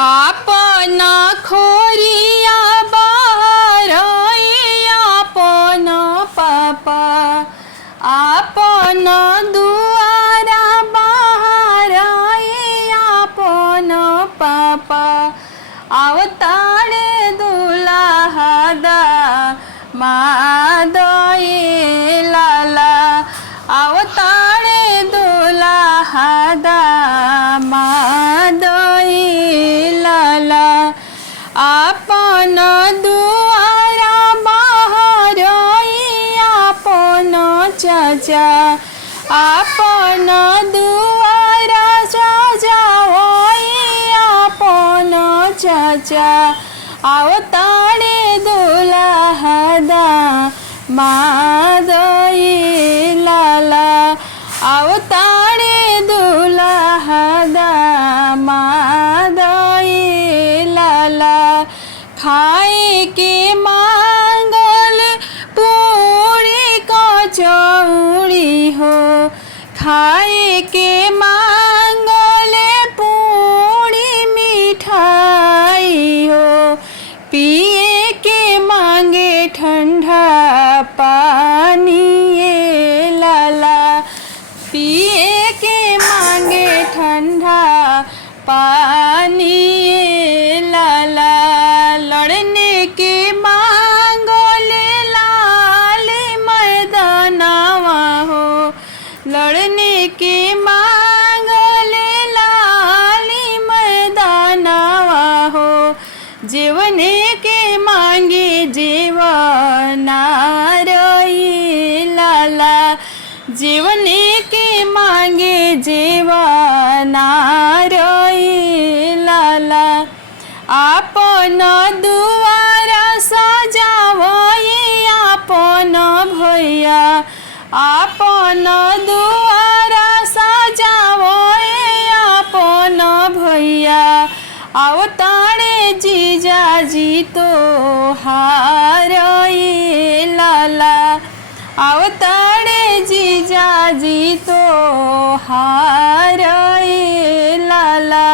आपन खोरिया बाहर आपन पापा आपन दुआरा बाहर आपन पापा अवतारे दुलाहदा मादई लाला अवतारे दुलाहदा मादई लाला आपन दुआरा बाहर आपन चाचा आपन दुआरा चाचा आपन चाचा अवतारे दुलाहदा मादई लाला अवतारे दुलाहदा मादई लाला खाए के मांगल पूरी कचौड़ी हो खाए के मांगल पूरी मिठाई हो पिए के मांगे ठंडा पानी ये लाला पिए के मांगे ठंडा पानी ये लाला लड़ने के मांगले लाल मैदानवा हो लड़ने के मांगले लाल मैदानवा हो जीवने के मांगे जीवना रही लाला जीवने के मांगे जीवना रही लाला आपन दुआरा सजावई आपन भैया आपन दुआरा सजावई आपन भैया अवतारे जीजाजी तो हारई लाला अवतारे जीजाजी तो हारई लाला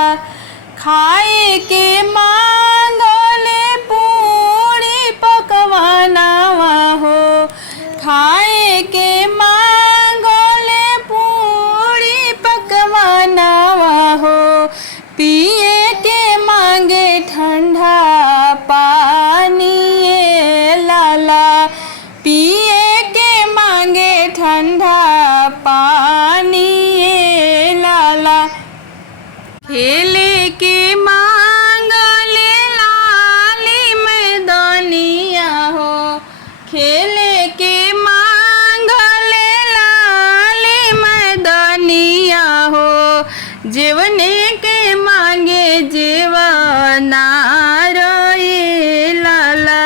खाए के मांगले पूरी पकवानवा हो खाए के मांगले पूरी पकवानवा हो पिए के मांगे ठंडा पानी ये लाला पिए के मांगे ठंडा पानी ये लाला खेले के मांगले लाली मैदानिया हो खेले के मांगले लाली मैदानिया हो जीवने के मांगे जीवना रही लाला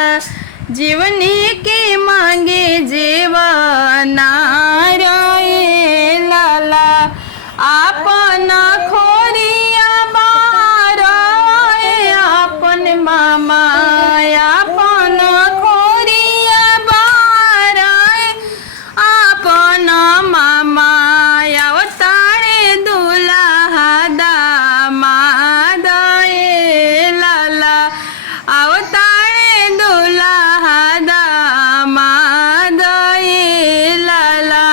जीवने के मांगे जीवना रही लाला आपन खोरिया बाहर आपन मामा आपन खोरिया बाहर आपन मामा अवतारे दुलाहदा मादई लाला अवतारे दुलाहदा मादई लाला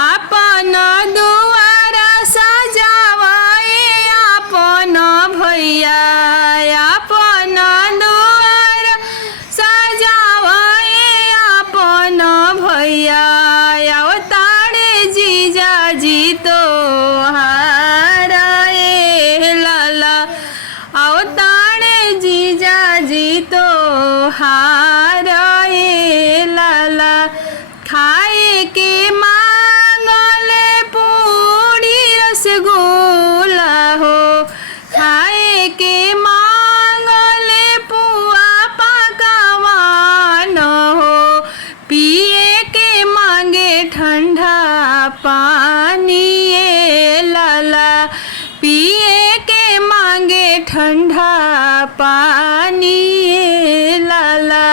आपन दुआरा सजावई आपन भैया आपन दुआरा सजावई आपन भैया अवतारे जीजाजी तो हारई लाला अवतारे जीजाजी तो हारई लाला खाए के मांगले पूरी रसगुल्ला हो खाए के मांगले पुआ पकवान हो पिए के मांगे ठंडा पानी ये लाला पिए के मांगे ठंडा पानी ये लाला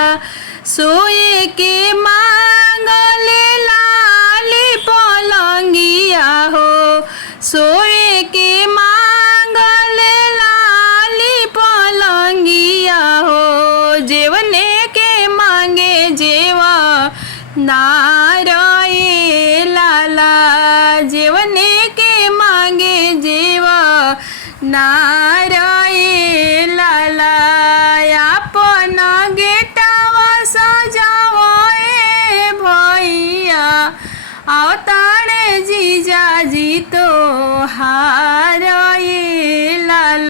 सोए के मांगले लाली पलंगिया हो सोए के मांगले लाली नाराए लाला जेवने के मांगे जेव नाराए लाला अपन गेटावा सजावे भैया अवतारे जीजाजी तो हार